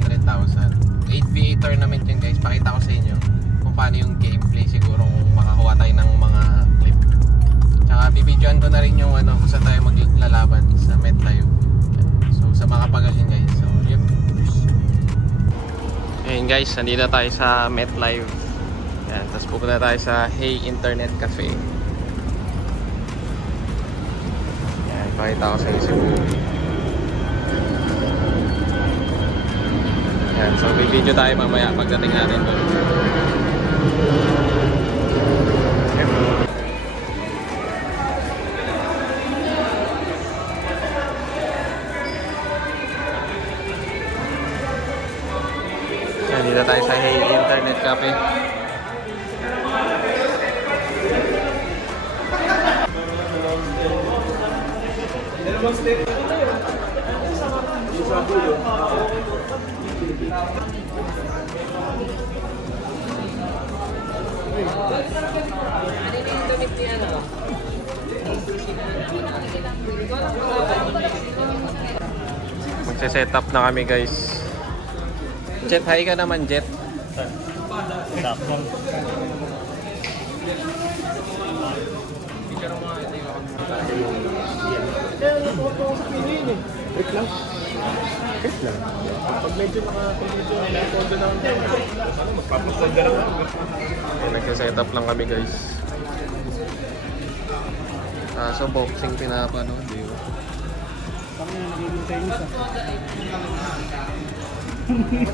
500,000. 8v8 tournament yun guys. Pakita ko sa inyo kung paano yung gameplay, siguro kung makakuha tayo ng mga clip. Tsaka bibidyoan ko na rin yung ano, kung saan tayo maglalaban sa MetLife. So sa mga kapagal yun guys. So yun. Ayun guys, nandito tayo sa MetLife. Yan, tapos pupunta tayo sa Hey Internet Cafe. Yan, pakita ko sa inyo si Bubi. Yan, so bibidyo tayo mamaya pagdating natin doon. Yan, dito tayo sa Hey Internet Cafe. Magse-set up na kami guys. Jet, hi ka naman Jet. Pag medyo naka-todo na magpapasold na lang. Nagse-set up lang kami guys. So boxing pinapano, di ba? Kami na nagiging tennis Sige.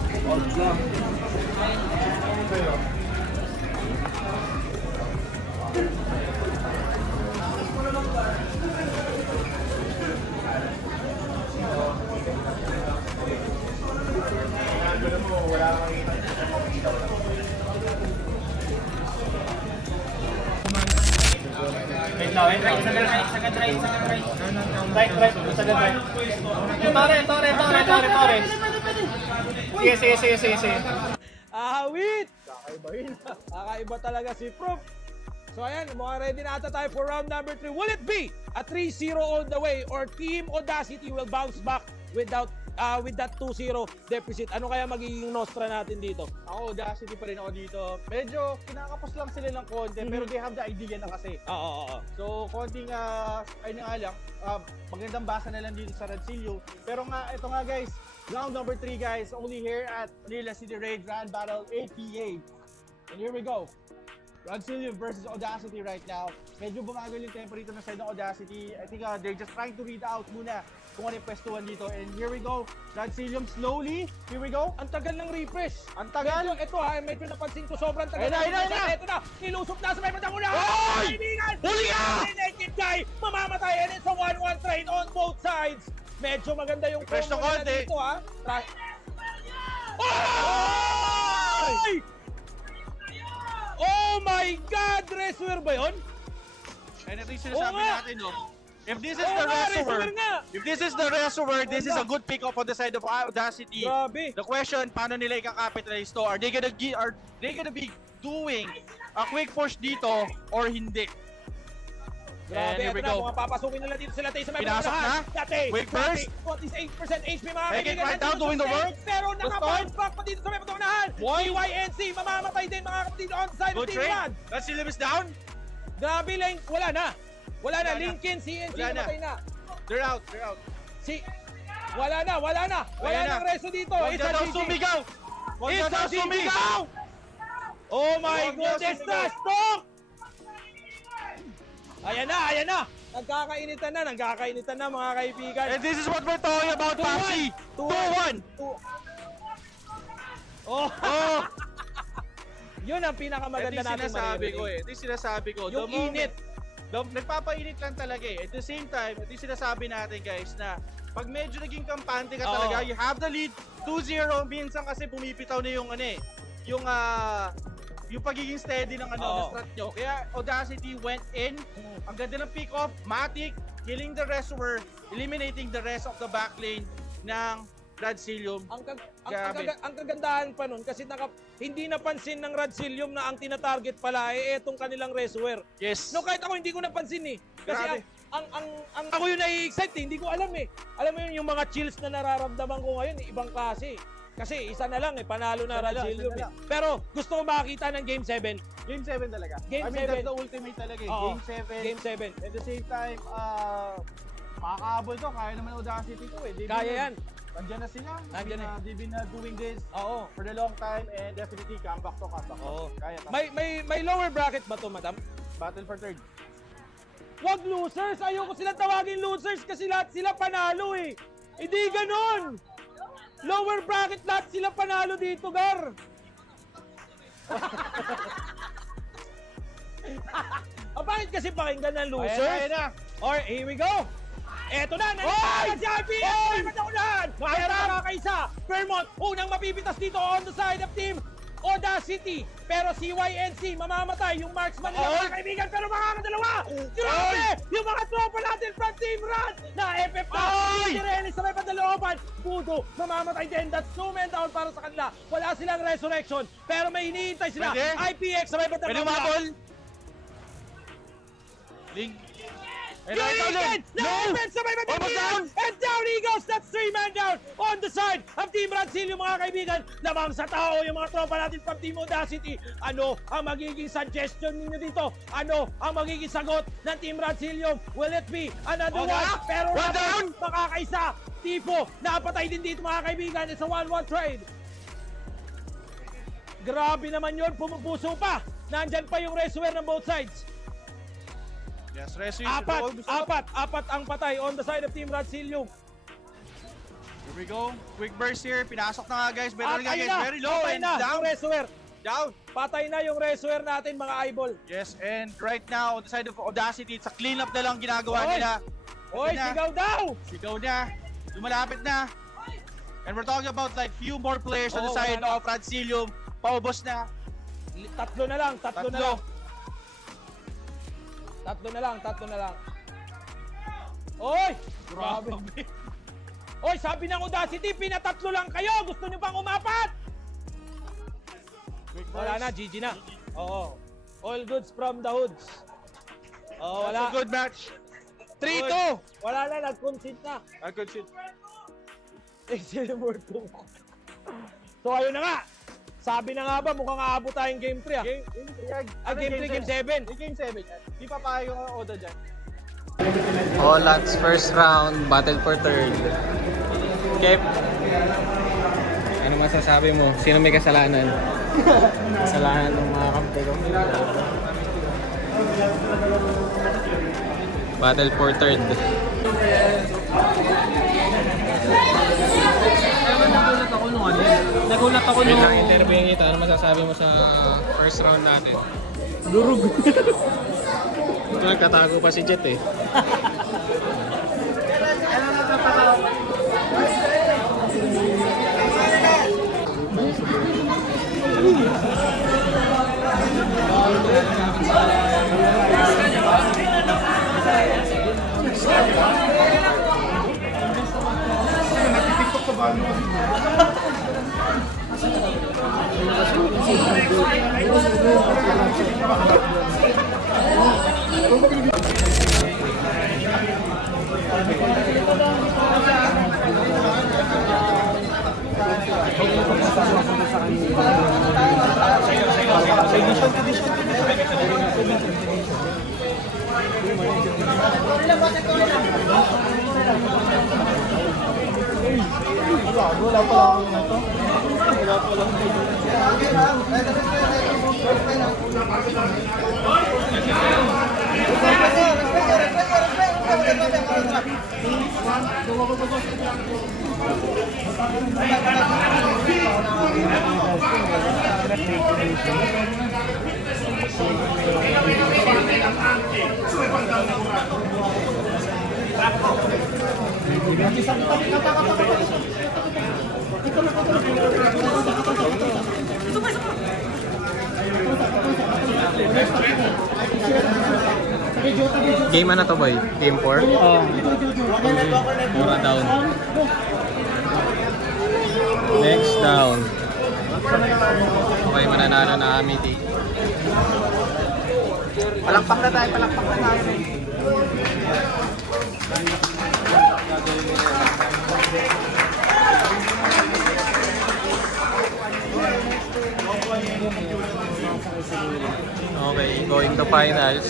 Ahawit! Kakaiba talaga si Prof. So ayan, mukhang ready na ata tayo for round number 3. Will it be a 3-0 all the way or Team Audacity will bounce back with that 2-0 deficit? Ano kaya magiging nostra natin dito? Ako, Audacity pa rin ako dito. Medyo kinakapos lang sila ng konti, pero they have the idea na kasi. Oo. So, konting, ayun nga lang, magandang basa na lang dito sa Rancilio. Pero nga, ito nga guys, round number 3 guys, only here at Manila City Raid Grand Battle 8 PA. And here we go. Rancilio versus Audacity right now. Medyo bumagal yung tempo rito ng side ng Audacity. I think they're just trying to read out muna kung ano yung pwestuhan dito. And here we go. Rancilio slowly. Here we go. Ang tagal ng refresh. Ang tagal. Ito medyo napansin ko sobrang tagal. Ayun na. Ito na. Nilusok na sa may matang una. Kaibigan! Huli ka! Naked guy. Mamamatay. And it's a 1-1 train on both sides. Medyo maganda yung refresh combo nila dito ha. Oh my God! Reswear ba yun? Kaya natin sinasabi natin, no? If this is the reservoir, this is a good pick-up on the side of Audacity. Grabe. The question, paano nila i-capitalize to? Are they gonna be doing a quick push dito or hindi? Grabe, ito na, mukhang papasukin nila dito sila tayo sa may pinasok na? Quick burst? 48% HP mga kaibigan. Right down, doing the work. Pero naka-bounce back pa dito sa may patunahan. EYNC, mamamatay din mga kapatid on side of Team Rad. Let's see them is down. Grabe, Link, wala na. Lincoln, CNC, namatay na. They're out. Wala na. Wala nang reso dito. It's a sumigaw. Oh my goodness, Stop! Ayan na. Nagkakainitan na mga kaibigan. And this is what we're talking about, Papsi. 2-1. Oh. Yun ang pinakamaganda natin maririnig. Ito yung sinasabi ko. Yung init. Nagpapainit lang talaga eh. At the same time, ito yung sinasabi natin guys na pag medyo naging kampante ka talaga, you have the lead 2-0. Minsan kasi pumipitaw na yung yung pagiging steady ng ng strat nyo. Kaya Audacity went in. Ang ganda ng pick-off. Matic, killing the reservoir, eliminating the rest of the backlane ng Rancilio. Ang kagandahan pa nun kasi hindi napansin ng Rancilio na ang tinatarget pala etong kanilang reservoir. Yes. No, kahit ako hindi ko napansin eh. Kasi ako yung nai-excite hindi ko alam eh. Alam mo yun, yung mga chills na nararamdaman ko ngayon, ibang klase. Kasi isa na lang panalo na Isa na lang, Rancilio. isa na lang. Pero gusto ko makakita ng Game 7. Game 7 talaga. Game I mean, 7. that's the ultimate talaga eh. Oo. Game 7. Game 7. At the same time, makakahabol to. Kaya naman Audacity to eh. Kaya yan. Nandiyan na sila. Nandiyan eh. They've been doing this Oo. for the long time and definitely comeback to. Oo. Kaya. May lower bracket ba to, madam? Battle for third. Wag losers! Ayoko silang tawagin losers kasi lahat sila panalo eh. Hindi ganon! Lower bracket lahat sila panalo dito, Gar! Bakit kasi pakinggan ng losers? Ayan na. Or here we go! Eto na! Nangyayari si IPS! May mataunan! Kaya nakakaisa! Vermont, unang mapipitas dito on the side of team Audacity. Pero si YNC, mamamatay yung marksman nila mga kaibigan. Pero makakadalawa! Grabe! Yung mga tropa natin from Team Rad na FF na! Si Relis sa may padalooban. Pudo, mamamatay din. That's 2 men down para sa kanila. Wala silang resurrection. Pero may hinihintay sila. Pwede? IPX sa may Pwede padalooban. umabol. Link. Na-event sa may madalian! And down he goes! That's 3 man down on the side of Team Rancilio, mga kaibigan. Lamang sa tao yung mga tropa natin from Team Audacity. Ano ang magiging suggestion ninyo dito? Ano ang magiging sagot ng Team Rancilio? Will it be another one? Pero down! Makakaisa. Tifo, napatay din dito mga kaibigan. It's a 1-1 trade. Grabe naman yun, pumupuso pa. Nandyan pa yung reservoir ng both sides. Yes, Resu. Apat ang patay on the side of Team Rancilio. Here we go. Quick burst here. Pinasok na nga guys. Meron nga guys. Very low patay and na down. yung reservoir. Down. Patay na yung reservoir natin mga eyeball. Yes, and right now on the side of Audacity, it's a cleanup na lang ginagawa nila. Oy, sigaw daw! Sigaw na. Lumalapit na. And we're talking about like few more players on the side of Rancilio. Paubos na. Tatlo na lang. Tatlo na lang. Oy! Grabe. Oy, sabi ng Audacity, pinatatlo lang kayo. Gusto nyo pang umapat? Wala na, GG na. Oo. All goods from the hoods. Oo, wala. That's a good match. 3-2. Wala na, nag-concede na. A good shit. Excellent 2. So, ayun na nga. Sabi na nga ba, mukhang aabot tayong game 3 ah. Game 3, game 7. Game 7 yan. Di pa pa yung Oda dyan. All Lots first round, battle for third. Kep, ano masasabi mo? Sino may kasalanan? Kasalanan ng mga kampi ko. Battle for third. Nagulat ako nung interview ito. Ano masasabi mo sa first round natin? Durug. Ito nagtatago pa si Jet eh. Game ano to boy? Game 4? Oo. Mura down. Next down. Okay, mananalo na Amity. Palakpak na tayo, palakpak na tayo. finals.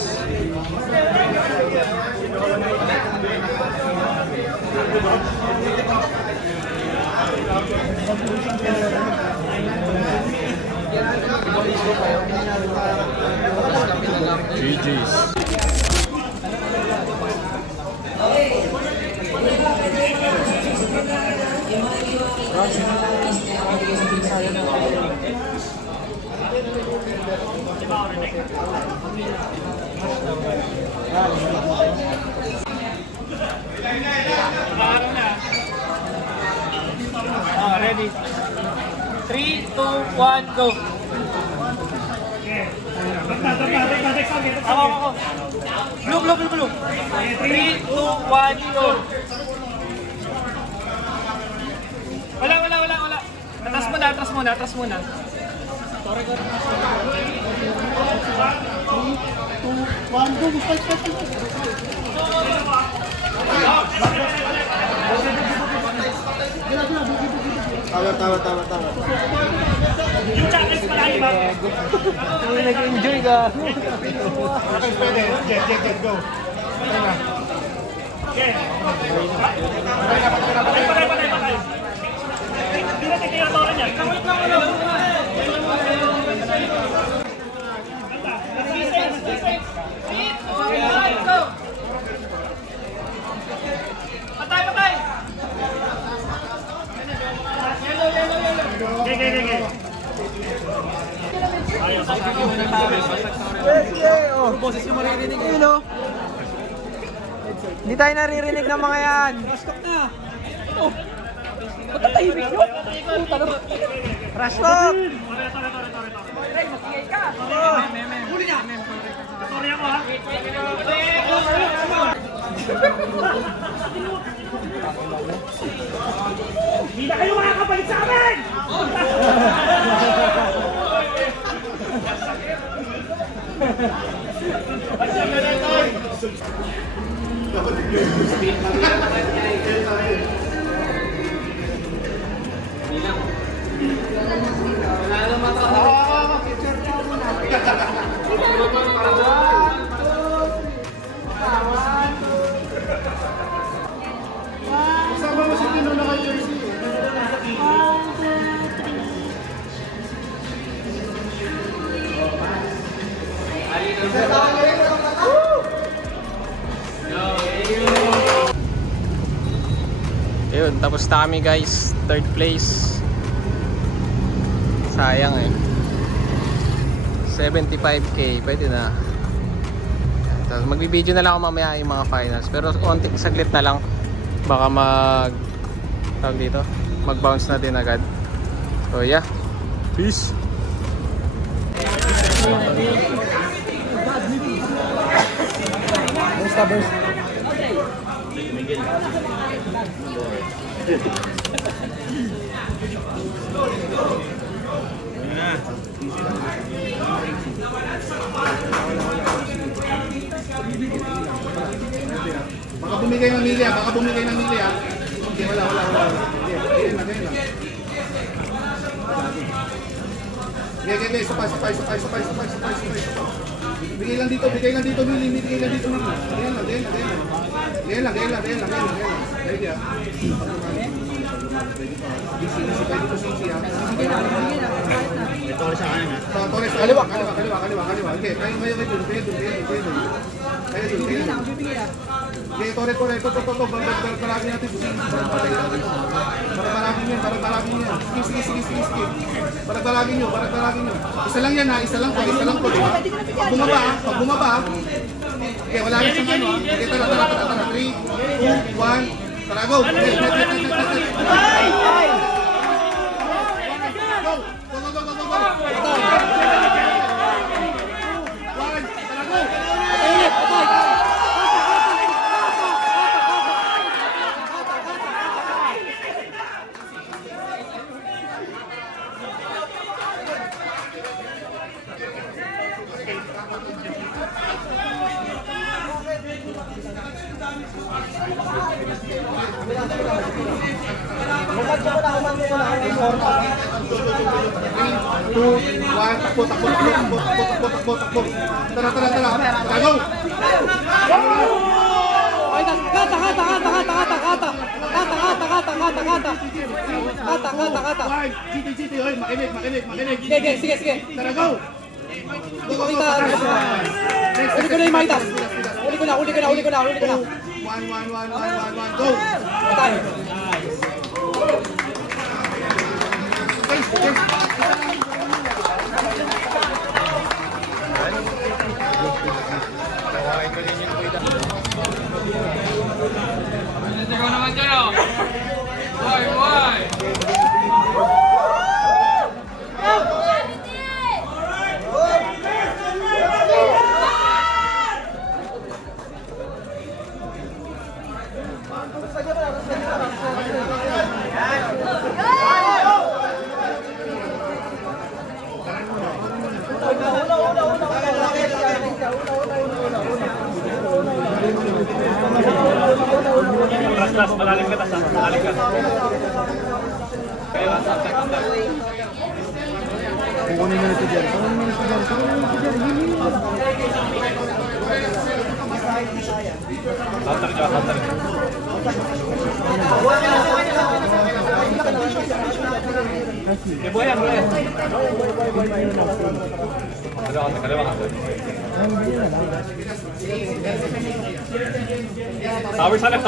GG's. Ready? 3, 2, 1, go! Ako. Blue. 3, 2, 1, go! Wala. Atras muna. Sorry. 3, 2, 1, go! Fight! Tawa. Yung challenge pala ni ba? Nag-enjoy ka. Okay, pwede. Get, go. Okay. Patay. Hindi na tigil-tore niya. Wait lang. Be safe. 3, 2, 1, go! Patay! Okay. Boses yung maririnig yun, no? Hindi tayo naririnig ng mga yan. Stop na. Ba't natahimik nyo? Puta na. Stop! Ray, masigay ka. Huli na. Sorry ako, ha? Hindi na kayo makakapalit sa amin! Sama mo si Tino na kayo jersey. Yun, tapos na kami guys. 3rd place. Sayang eh. 75k, pwede na. Tapos magbibideo na lang ako mamaya yung mga finals. Pero konting saglit na lang. Baka tawag dito, mag-bounce na din agad. So yeah. Peace. Baka bumigay ng mili, ha? Okay, wala. Okay, sabay. Bigay lang dito, mili. Bigay lang. Ready, ha? Torres, kaliwa. Okay, kayo dun. Okay, Torres. Parami natin. Parang yan. Sige. Parang nyo. Isa lang yan, ha? Isa lang po, diba? Pag bumaba, ha? Okay, wala rin siyang ano, ha? Okay, tara. 3, 2, 1, tara, go! Okay, Takbo. Tara. Go! Kata. GT, hoy, makinig. Sige. Tara, go! Go. Uli ko na yung Maitas. Uli ko na. 1, go! Patay. Ikaw naman dyan o. Why? Tas, malalim ka. Kukunin na ito dyan. Counter. Boyan. Kaliwa ka. Tower sa left.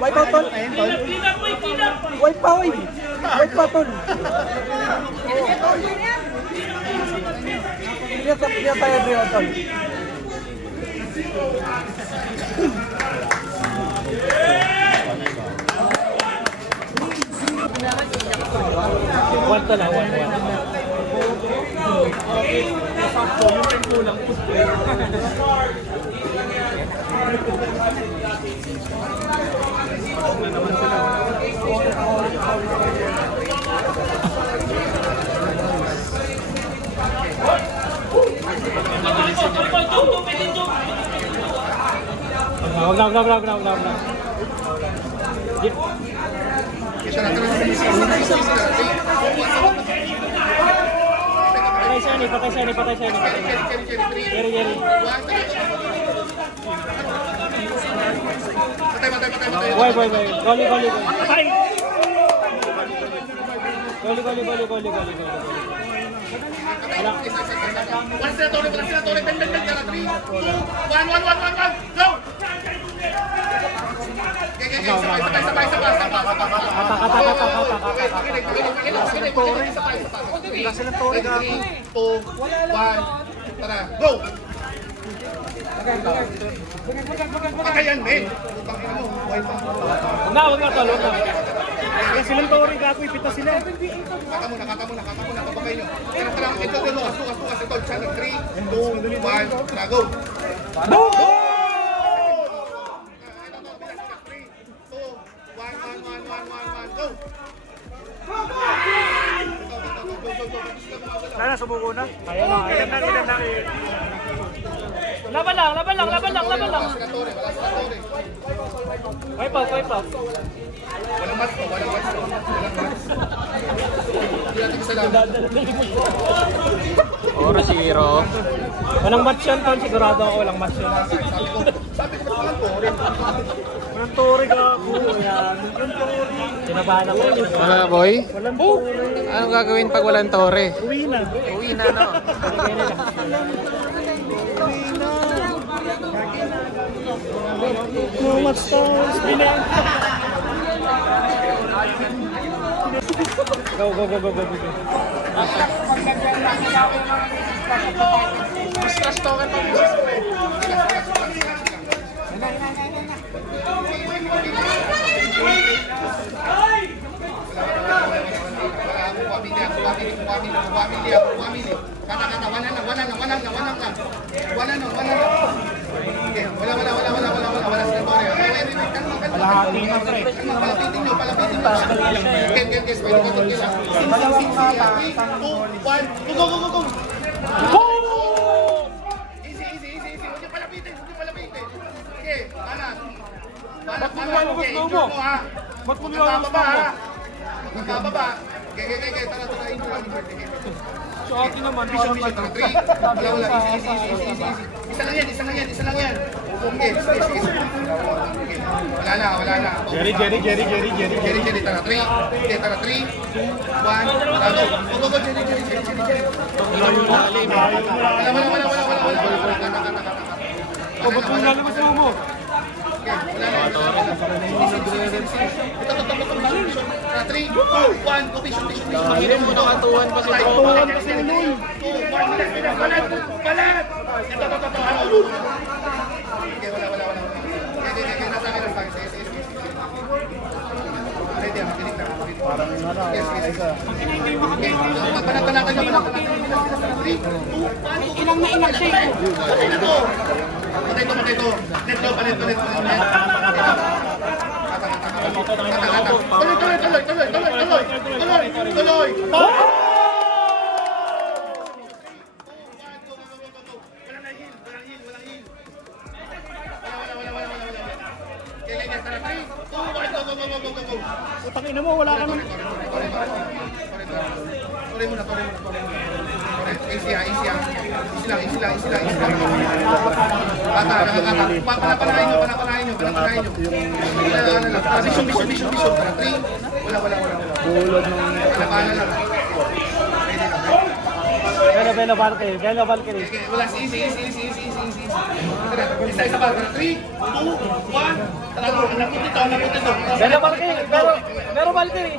Wipe out, tol. Wipe pa, oy. Wipe pa, tol. Hindi tayo rin, tol. One to lang, one. Wag. Patay siya ni. Yeri. Boy. Goli. Goli. Walang sila Torre. Ben, tara, 3, 2, 1, go! Sabay. Kasi ng Torre ka. 2, 1, tara, go! Pakayan, men! Pakayan mo, buhay pa. Huwag na, tol. Kasi silang Torre ka, ipita sila. Kaka muna, pababay nyo. Tara, ito, bukas, ito, channel 3, 2, 1, tara, go! Sana, sumuko na. Kaya na. Laban lang. Wipe out. Walang match. Hindi natin kasalanan. Oro si Hero. Walang match yan, tol. Sigurado ako walang match yan. Sabi ko naman Torre. Walang Torre ka po. Yan. Walang Torre. Kinabahan ako. Boy? Walang Torre. Anong gagawin pag walang Torre? Uwi na. Uwi na, no? No match stars. Go. Mas trash talker pa mo. Pamilya. Kata, wala na. Okay, wala sila Torre. Kalahati na, pre. Palapitin nyo. Guys, Dalawang mata. 2, 1, go! Easy. Huwag nyo palapitin. Sige, kanan. Okay, shoot mo ha. Magkababa. Okay, tara, invert. So, akin naman. Mission, tara, 3. Wala, easy. Isa lang yan. Okay, sige. Wala na. Jerry. Jerry, tara, 3. Okay, tara, 3, 2, 1, tara, go, Jerry. Wala. Okay, wala na. Ito, 3, 2, 1, go, vision. Hindi mo nakatuwan pa si Bro. Balat! Ito. Okay, wala. Okay, nasa akin lang tayo. Sige. Ready, makinig na. Yes. Okay, panatan nyo. 3, 2, 1, ilang na inak siya. Patay to. Let's go, palit. Tuloy. Utangin na mo, wala ka naman. Torre muna. Easy lang. Panapanahin nyo. Mission. Tara, 3. Wala. Bulod ng... Panapana lang. Belo Valkyrie. Okay, wala. Easy. Tara, isa pa. 3, 2, 1. Tara, napit ito. Belo Valkyrie.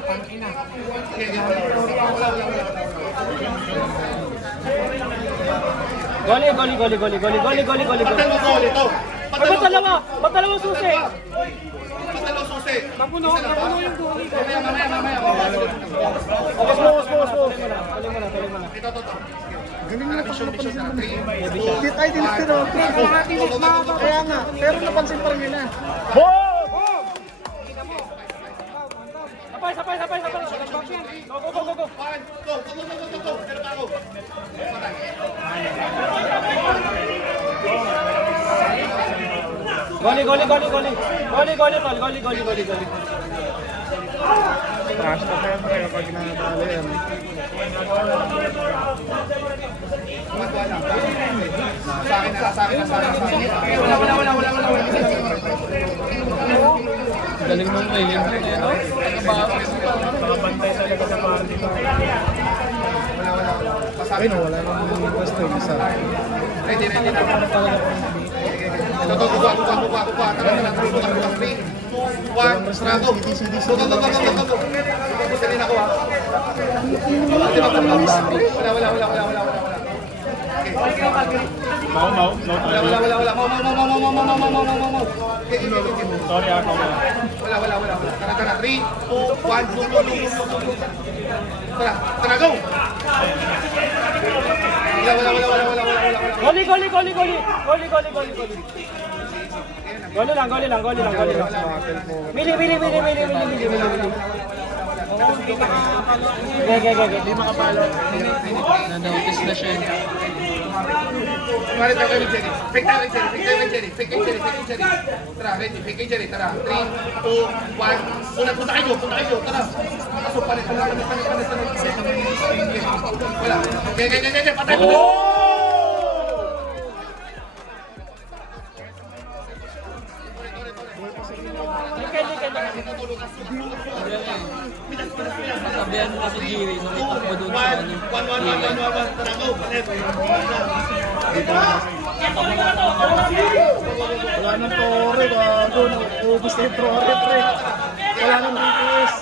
Goli. Patal mo goal ito. Ba't dalawa susi? Patal mo susi. Napuno yung goli. Mamaya. Focus. Tuloy mo na. Ito. Galing na mission sa 3. Dit ay dinistiro. Kaya nga, pero napansin pa rin nila. Sapay. Go. 1, go. Pero pa ako. Goli. Trash to siyempre kapag nadali yan. Sa akin. Wala. Galing mo ngayon. Nakabantay talaga Ay, no, wala nang request ko isa. Ready na. Ito, kuha. Tara, 3, 2, 1, sarado. Go. Salin ako ha. Wala. Mau. Wala. Sorry ako. Wala. Tara, 3, 2, 1, go. Tara, go. Wala. Goli. Goli lang. Mili. Hindi makapalo. Na-notice na siya. Kumari tayo kay Jerry. Fake tayo kay Jerry. Tara, ready. Fake kay Jerry. Tara, 3, 2, 1. Punta kayo. Tara. Pasok pa rin. Wala. Okay. Patay mo. Sabihan mo kasi Giri, nakita ko doon sa ano. Tara, go. Wala nang tore, bago. Ubus na yung tore, pre. Wala nang DPS.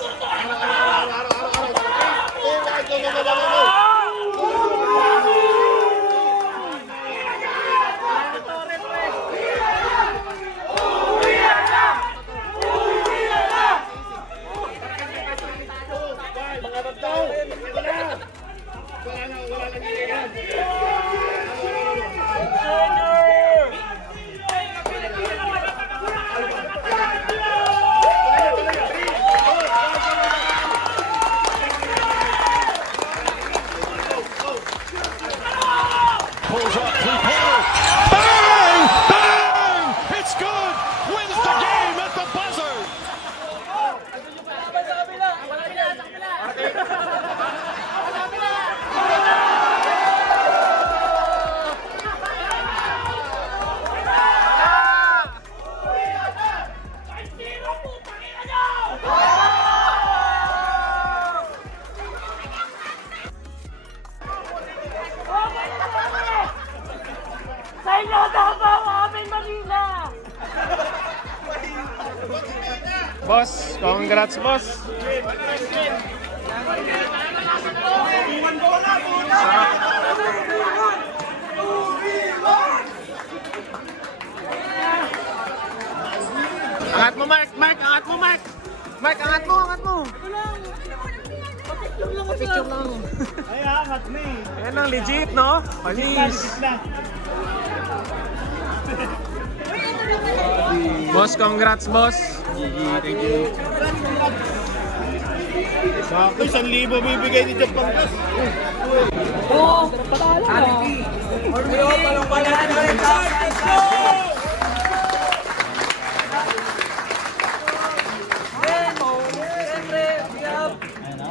Boss, congrats boss. Angat mo, Mark! Angat mo! Picture lang. Ay, angat na eh. Ayan ang legit, no? Panis. Boss, congrats, boss. Thank you. Sakto, 1,000 bibigay ni Jeff Panggas.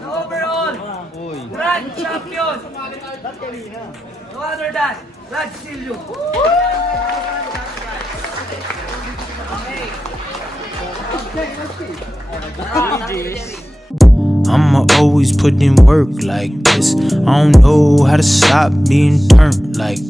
Overall Grand Champion, no other than Rad Silio. I'ma always put in work like this. I don't know how to stop being turned like